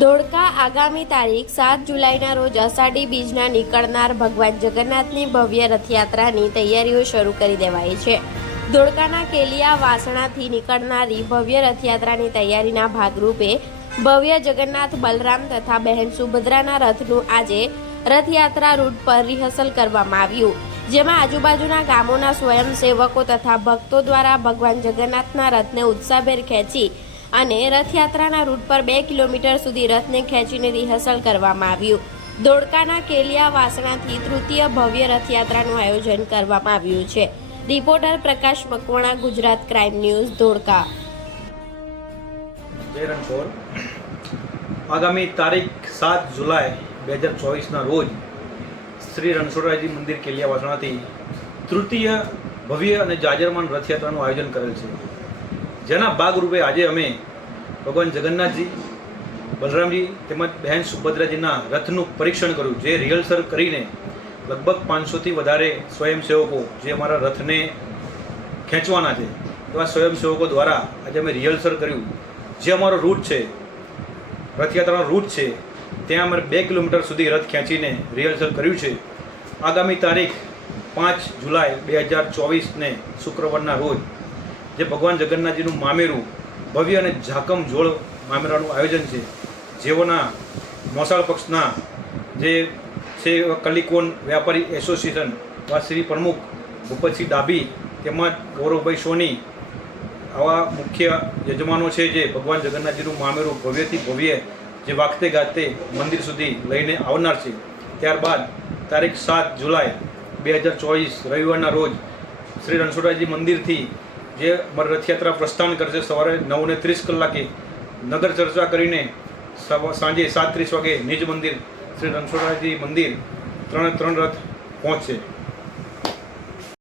ધોળકા આગામી તારીખ સાત જુલાઈના રોજ અષાઢી બીજના નીકળનાર ભગવાન જગન્નાથની ભવ્ય રથયાત્રાની તૈયારીઓ શરૂ કરી દેવાઈ છે. ધોળકાના કેલિયા વાસણાથી નીકળનારી ભવ્ય રથયાત્રાની તૈયારીના ભાગરૂપે ભવ્ય જગન્નાથ બલરામ તથા બહેન સુભદ્રાના રથનું આજે રથયાત્રા રૂટ પર રિહર્સલ કરવામાં આવ્યું. જેમાં આજુબાજુના ગામોના સ્વયંસેવકો તથા ભક્તો દ્વારા ભગવાન જગન્નાથના રથને ઉત્સાહભેર ખેંચી અને રથયાત્રાના રૂટ પર બે કિલોમીટર સુધી રથને ખેંચીને રિહર્સલ કરવામાં આવ્યું. ધોળકાના કેલિયા વાસણાથી તૃતીય ભવ્ય રથયાત્રાનું આયોજન કરવામાં આવ્યું છે. Reporter Prakash Makwana, Gujarat crime news, Dholka. આગામી તારીખ સાત જુલાઈ બે હજાર ચોવીસના રોજ શ્રી રણછોડરાયજી મંદિર કેલિયા વાસણાથી તૃતીય ભવ્ય અને જાજરમાન રથયાત્રાનું આયોજન કરેલ છે. જેના ભાગરૂપે આજે અમે ભગવાન જગન્નાથજી, બલરામજી તેમજ બહેન સુભદ્રાજીના રથનું પરીક્ષણ કર્યું, જે રિહર્સલ કરીને લગભગ પાંચસોથી વધારે સ્વયંસેવકો જે અમારા રથને ખેંચવાના છે, એવા સ્વયંસેવકો દ્વારા આજે અમે રિહર્સલ કર્યું. જે અમારો રૂટ છે, રથયાત્રાનો રૂટ છે, ત્યાં અમારે બે કિલોમીટર સુધી રથ ખેંચીને રિહર્સલ કર્યું છે. આગામી તારીખ પાંચ જુલાઈ બે હજાર ચોવીસને શુક્રવારના રોજ જે ભગવાન જગન્નાથજીનું મામેરું ભવ્ય અને ઝાકમ જોળ મામેરાનું આયોજન છે. જેઓના મોસાળ પક્ષના જે છે કલિકોન વ્યાપારી એસોસિએશન શ્રી પ્રમુખ ભૂપતસિંહ ડાભી તેમજ ગૌરવભાઈ સોની આવા મુખ્ય યજમાનો છે જે ભગવાન જગન્નાથજીનું મામેરું ભવ્યથી ભવ્ય જે વાગતે ગાતે મંદિર સુધી લઈને આવનાર છે. ત્યારબાદ તારીખ સાત જુલાઈ બે હજાર ચોવીસ રવિવારના રોજ શ્રી રણછોડરાયજી મંદિરથી જે રથયાત્રા પ્રસ્થાન કરશે સવારે નવ ને ત્રીસ કલાકે નગર ચર્ચા કરીને સાંજે સાત ત્રીસ વાગે નિજ મંદિર શ્રી રણછોડરાયજી મંદિર ત્રણે ત્રણ રથ પહોંચશે.